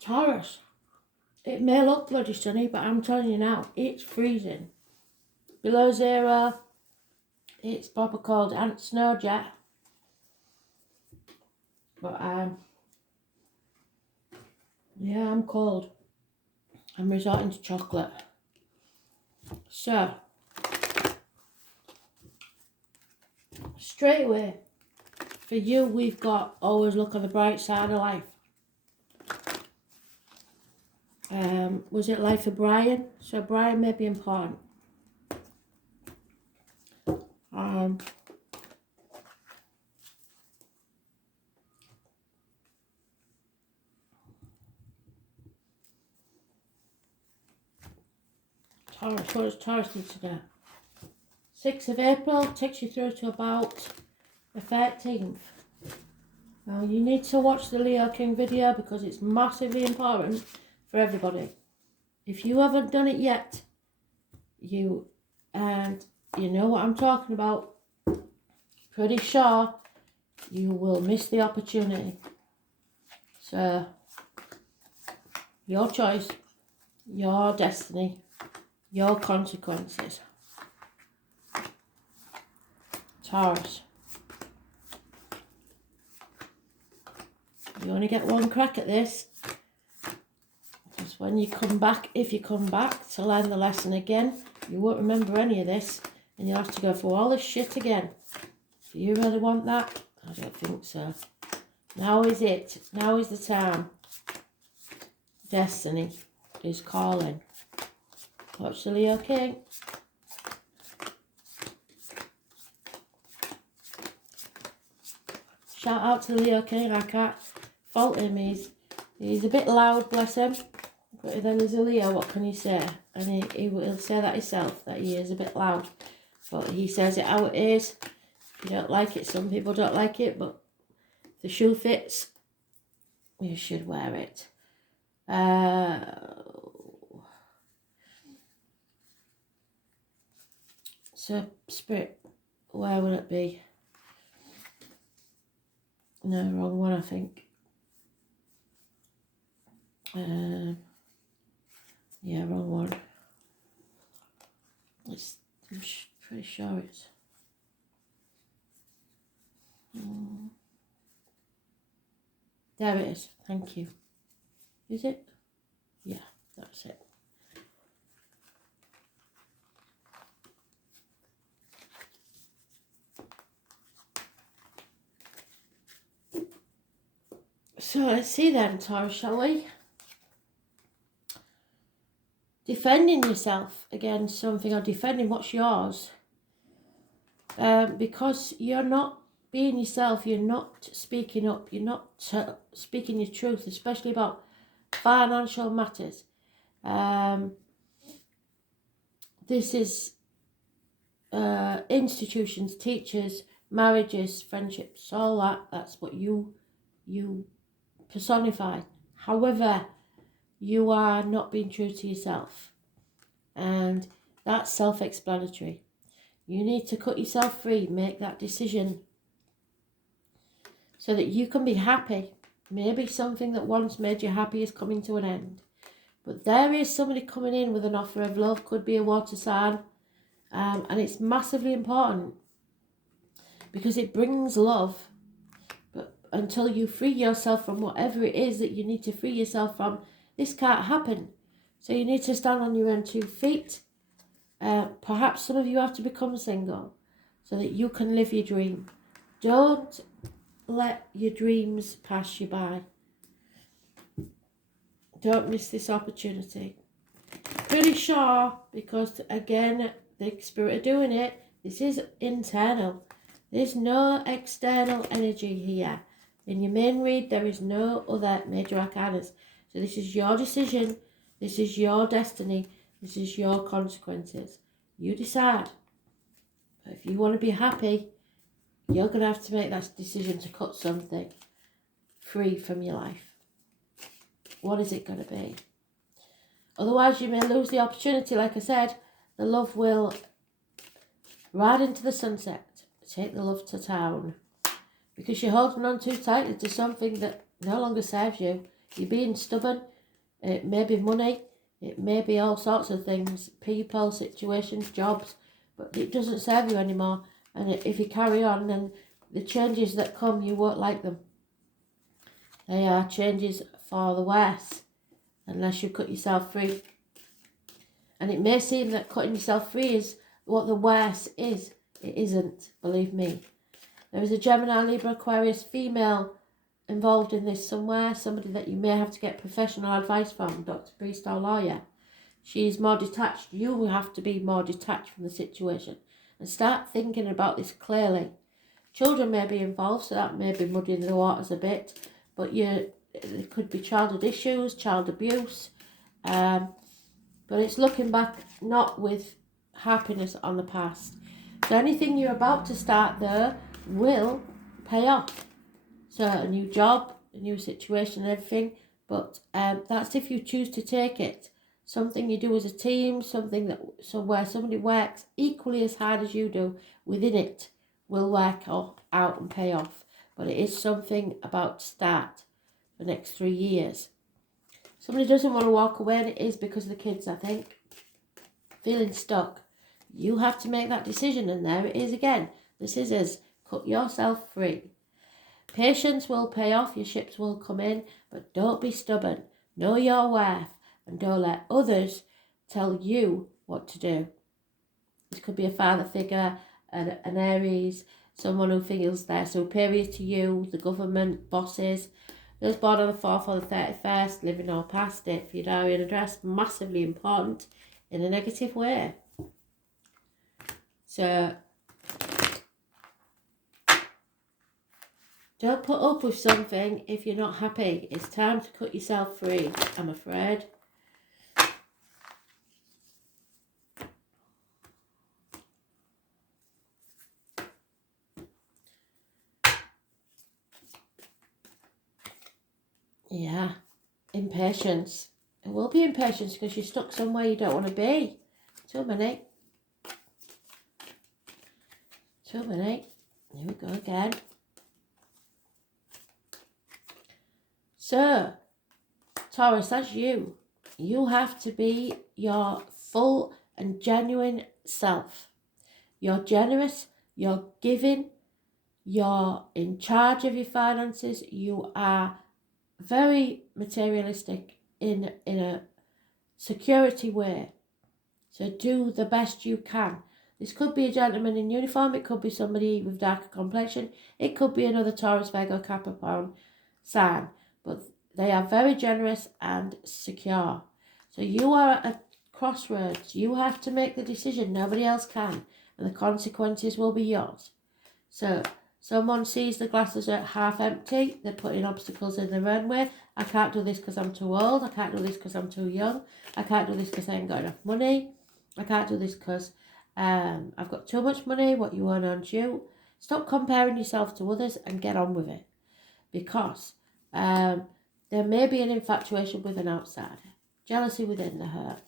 Taurus, it may look bloody sunny, but I'm telling you now, it's freezing. Below zero, it's proper cold and snow jet. But yeah, I'm cold. I'm resorting to chocolate. So, straight away, for you, we've got always look on the bright side of life. Was it life for Brian? So Brian may be important. Taurus, what does Taurus need to do? 6th of April takes you through to about the 13th. Now you need to watch the Leo King video because it's massively important for everybody. If you haven't done it yet, you know what I'm talking about, pretty sure you will miss the opportunity. So, your choice, your destiny, your consequences. Taurus. You only get one crack at this. Because when you come back, if you come back to learn the lesson again, you won't remember any of this. And you'll have to go through all this shit again. Do you really want that? I don't think so. Now is it. Now is the time. Destiny is calling. Watch the Leo King. Shout out to the Leo King. I can't fault him. He's a bit loud, bless him. But then there's a Leo, what can you say? And he'll say that himself, that he is a bit loud. But he says it how it is. If you don't like it, some people don't like it, but if the shoe fits, you should wear it. So, Spirit, where will it be? No, wrong one, I think. Yeah, wrong one. I'm pretty sure it's... There it is. Thank you. Is it? Yeah, that's it. So let's see then, Taurus, shall we? Defending yourself against something or defending what's yours. Because you're not being yourself, you're not speaking up, you're not speaking your truth, especially about financial matters. This is institutions, teachers, marriages, friendships, all that. That's what you personify. However, you are not being true to yourself, and that's self-explanatory. You need to cut yourself free, make that decision so that you can be happy. Maybe something that once made you happy is coming to an end, but there is somebody coming in with an offer of love. Could be a water sign, and it's massively important because it brings love. But until you free yourself from whatever it is that you need to free yourself from, this can't happen. So you need to stand on your own 2 feet. Perhaps some of you have to become single so that you can live your dream. Don't let your dreams pass you by. Don't miss this opportunity. Pretty sure, because again, the spirit of doing it, this is internal. There's no external energy here. In your main read, there is no other major arcanas. So this is your decision. This is your destiny. This is your consequences. You decide. But if you want to be happy, you're going to have to make that decision to cut something free from your life. What is it going to be? Otherwise, you may lose the opportunity. Like I said, the love will ride into the sunset. Take the love to town. Because you're holding on too tightly to something that no longer serves you. You're being stubborn. It may be money. It may be all sorts of things, people, situations, jobs, but it doesn't serve you anymore. And if you carry on, then the changes that come, you won't like them. They are changes for the worse, unless you cut yourself free. And it may seem that cutting yourself free is what the worst is. It isn't, believe me. There is a Gemini, Libra, Aquarius female involved in this somewhere, somebody that you may have to get professional advice from, doctor, priest or lawyer. She's more detached. You have to be more detached from the situation and start thinking about this clearly. Children may be involved, so that may be muddying the waters a bit, but there could be childhood issues, child abuse, but it's looking back not with happiness on the past. So anything you're about to start there will pay off. So a new job, a new situation and everything, but that's if you choose to take it. Something you do as a team, where somebody works equally as hard as you do within it will work out and pay off. But it is something about to start the next 3 years. Somebody doesn't want to walk away, and it is because of the kids, I think. Feeling stuck. You have to make that decision, and there it is again. The scissors. Cut yourself free. Patience will pay off, your ships will come in, but don't be stubborn. Know your worth, and don't let others tell you what to do. This could be a father figure, an Aries, someone who feels they're superior to you, the government, bosses. Those born on the 4th or the 31st, living or past it, for your diary and address, massively important in a negative way. So don't put up with something if you're not happy. It's time to cut yourself free, I'm afraid. Yeah, impatience. It will be impatience because you're stuck somewhere you don't want to be. Too many. Here we go again. So, Taurus, that's you. You have to be your full and genuine self. You're generous, you're giving, you're in charge of your finances, you are very materialistic in a security way. So do the best you can. This could be a gentleman in uniform, it could be somebody with darker complexion, it could be another Taurus, Virgo, Capricorn sign, but they are very generous and secure. So you are at a crossroads. You have to make the decision, nobody else can, and the consequences will be yours. So someone sees the glasses are half empty, they're putting obstacles in their own way. I can't do this because I'm too old, I can't do this because I'm too young, I can't do this because I ain't got enough money, I can't do this because I've got too much money, what you earn on you. Stop comparing yourself to others and get on with it. Because there may be an infatuation with an outsider. Jealousy within the hurt.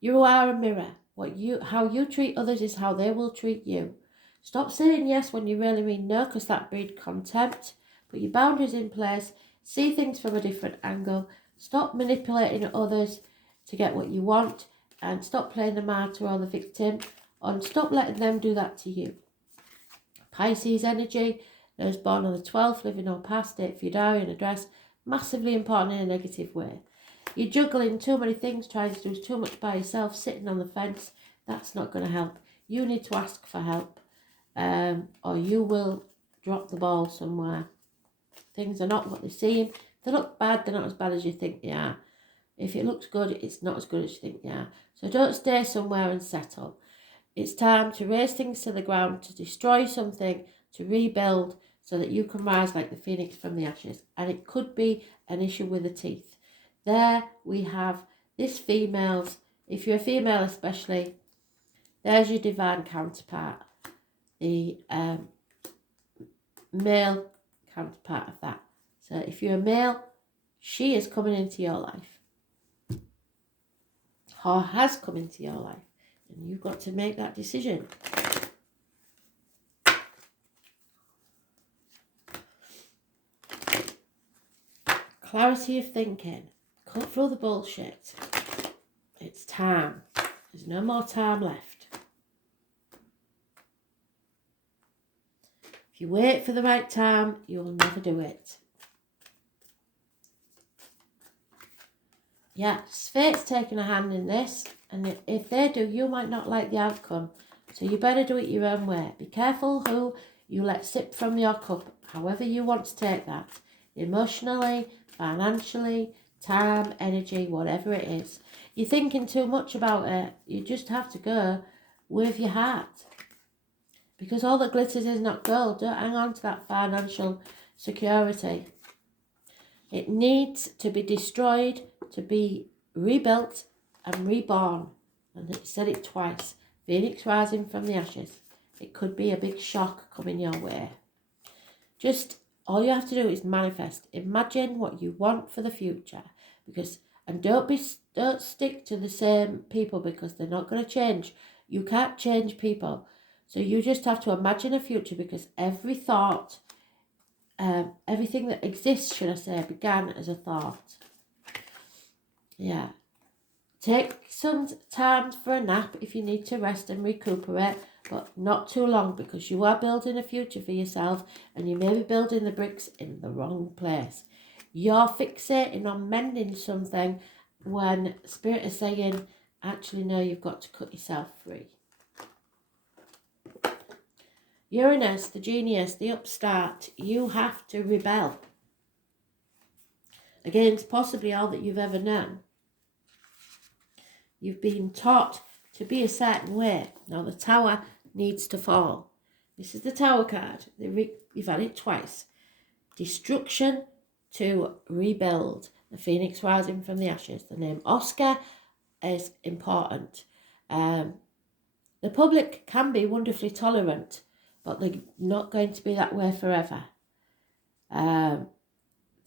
You are a mirror. How you treat others is how they will treat you. Stop saying yes when you really mean no, because that breeds contempt. Put your boundaries in place. See things from a different angle. Stop manipulating others to get what you want. And stop playing the martyr or the victim. And stop letting them do that to you. Pisces energy. Those born on the 12th, living or past it, for your diary and address. Massively important in a negative way. You're juggling too many things, trying to do too much by yourself, sitting on the fence. That's not going to help. You need to ask for help. Or you will drop the ball somewhere. Things are not what they seem. If they look bad, they're not as bad as you think they are. If it looks good, it's not as good as you think they are. So don't stay somewhere and settle. It's time to raise things to the ground, to destroy something, to rebuild, so that you can rise like the phoenix from the ashes. And it could be an issue with the teeth. There we have this female's, if you're a female especially, there's your divine counterpart. The male counterpart of that. So if you're a male, she is coming into your life. Or has come into your life. And you've got to make that decision. clarity of thinking. Cut through the bullshit. It's time. There's no more time left. If you wait for the right time, you will never do it. Yeah, fate's taking a hand in this, and if they do, you might not like the outcome. So you better do it your own way. Be careful who you let sip from your cup, however you want to take that. Emotionally, financially, time, energy, whatever it is. You're thinking too much about it. You just have to go with your heart. Because all that glitters is not gold. Don't hang on to that financial security. It needs to be destroyed to be rebuilt and reborn. And it said it twice. Phoenix rising from the ashes. It could be a big shock coming your way. Just all you have to do is manifest. Imagine what you want for the future. And don't stick to the same people because they're not going to change. You can't change people. So you just have to imagine a future, because every thought, everything that exists, should I say, began as a thought. Yeah. Take some time for a nap if you need to rest and recuperate, but not too long, because you are building a future for yourself and you may be building the bricks in the wrong place. You're fixating on mending something when Spirit is saying, actually, no, you've got to cut yourself free. Uranus, the genius, the upstart, you have to rebel against possibly all that you've ever known. You've been taught to be a certain way. Now the Tower needs to fall. This is the Tower card. You've had it twice. Destruction to rebuild. The Phoenix rising from the ashes. The name Oscar is important. The public can be wonderfully tolerant, but they're not going to be that way forever. There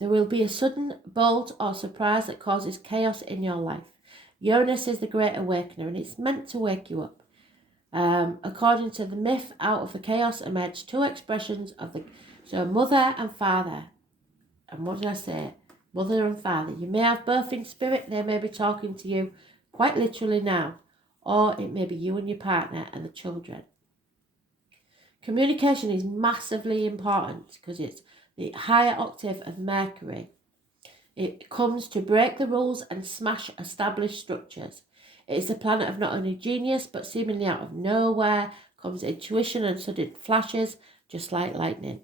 will be a sudden bolt or surprise that causes chaos in your life. Uranus is the great awakener, and it's meant to wake you up. According to the myth, out of the chaos emerged two expressions of mother and father. And what did I say? Mother and father. You may have both in spirit. They may be talking to you quite literally now. Or it may be you and your partner and the children. Communication is massively important because it's the higher octave of Mercury. It comes to break the rules and smash established structures. It is the planet of not only genius, but seemingly out of nowhere comes intuition and sudden flashes, just like lightning.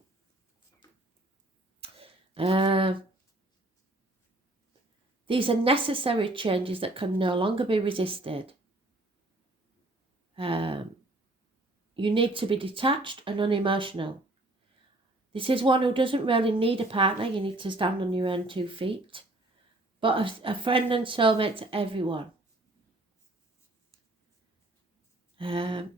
These are necessary changes that can no longer be resisted. You need to be detached and unemotional. This is one who doesn't really need a partner. You need to stand on your own 2 feet. But a friend and soulmate to everyone.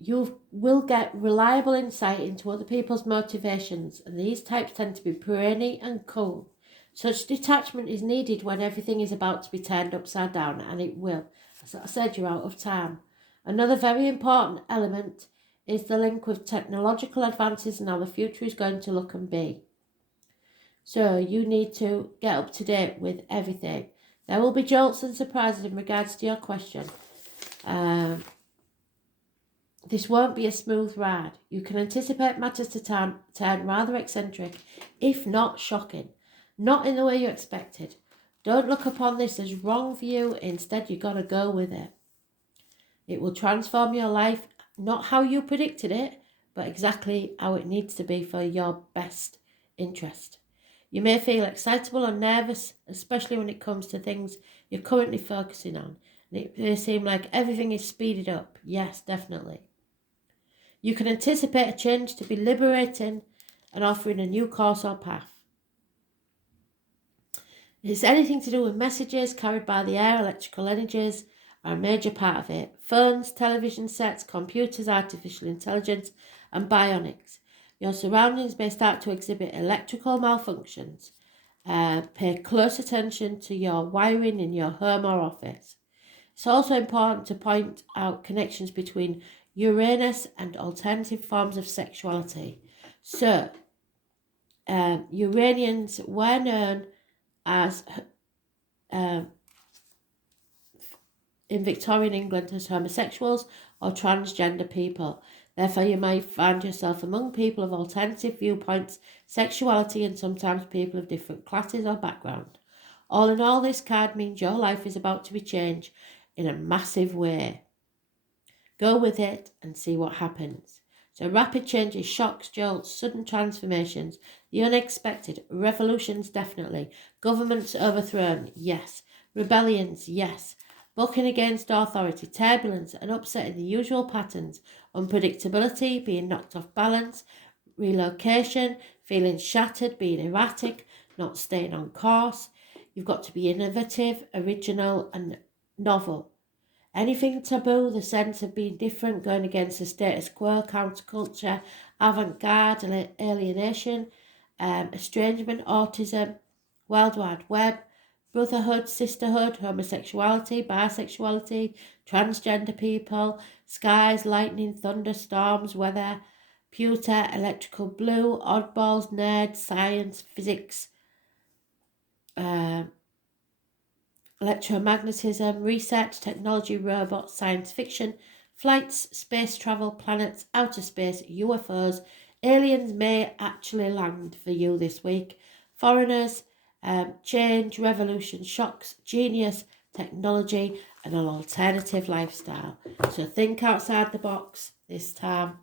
You will get reliable insight into other people's motivations, and these types tend to be brainy and cool. Such detachment is needed when everything is about to be turned upside down, and it will. As I said, you're out of time. Another very important element is the link with technological advances and how the future is going to look and be. So you need to get up to date with everything. There will be jolts and surprises in regards to your question. This won't be a smooth ride. You can anticipate matters to turn rather eccentric, if not shocking. Not in the way you expected. Don't look upon this as wrong for you. Instead, you got to go with it. It will transform your life, not how you predicted it, but exactly how it needs to be for your best interest. You may feel excitable and nervous, especially when it comes to things you're currently focusing on. And it may seem like everything is speeded up. Yes, definitely. You can anticipate a change to be liberating and offering a new course or path. If it's anything to do with messages carried by the air, electrical energies are a major part of it. Phones, television sets, computers, artificial intelligence, and bionics. Your surroundings may start to exhibit electrical malfunctions. Pay close attention to your wiring in your home or office. It's also important to point out connections between Uranus and alternative forms of sexuality. So, Uranians were known as in Victorian England as homosexuals or transgender people. Therefore, you might find yourself among people of alternative viewpoints, sexuality, and sometimes people of different classes or background. All in all, this card means your life is about to be changed in a massive way. Go with it and see what happens. So rapid changes, shocks, jolts, sudden transformations, the unexpected, revolutions definitely, governments overthrown, yes, rebellions, yes, bucking against authority, turbulence and upsetting the usual patterns, unpredictability, being knocked off balance, relocation, feeling shattered, being erratic, not staying on course. You've got to be innovative, original and novel. Anything taboo, the sense of being different, going against the status quo, counterculture, avant-garde, alienation, estrangement, autism, World Wide Web, brotherhood, sisterhood, homosexuality, bisexuality, transgender people, skies, lightning, thunderstorms, weather, pewter, electrical blue, oddballs, nerds, science, physics, electromagnetism, research, technology, robots, science fiction, flights, space travel, planets, outer space, UFOs. Aliens may actually land for you this week. Foreigners, change, revolution, shocks, genius, technology, and an alternative lifestyle. So think outside the box this time.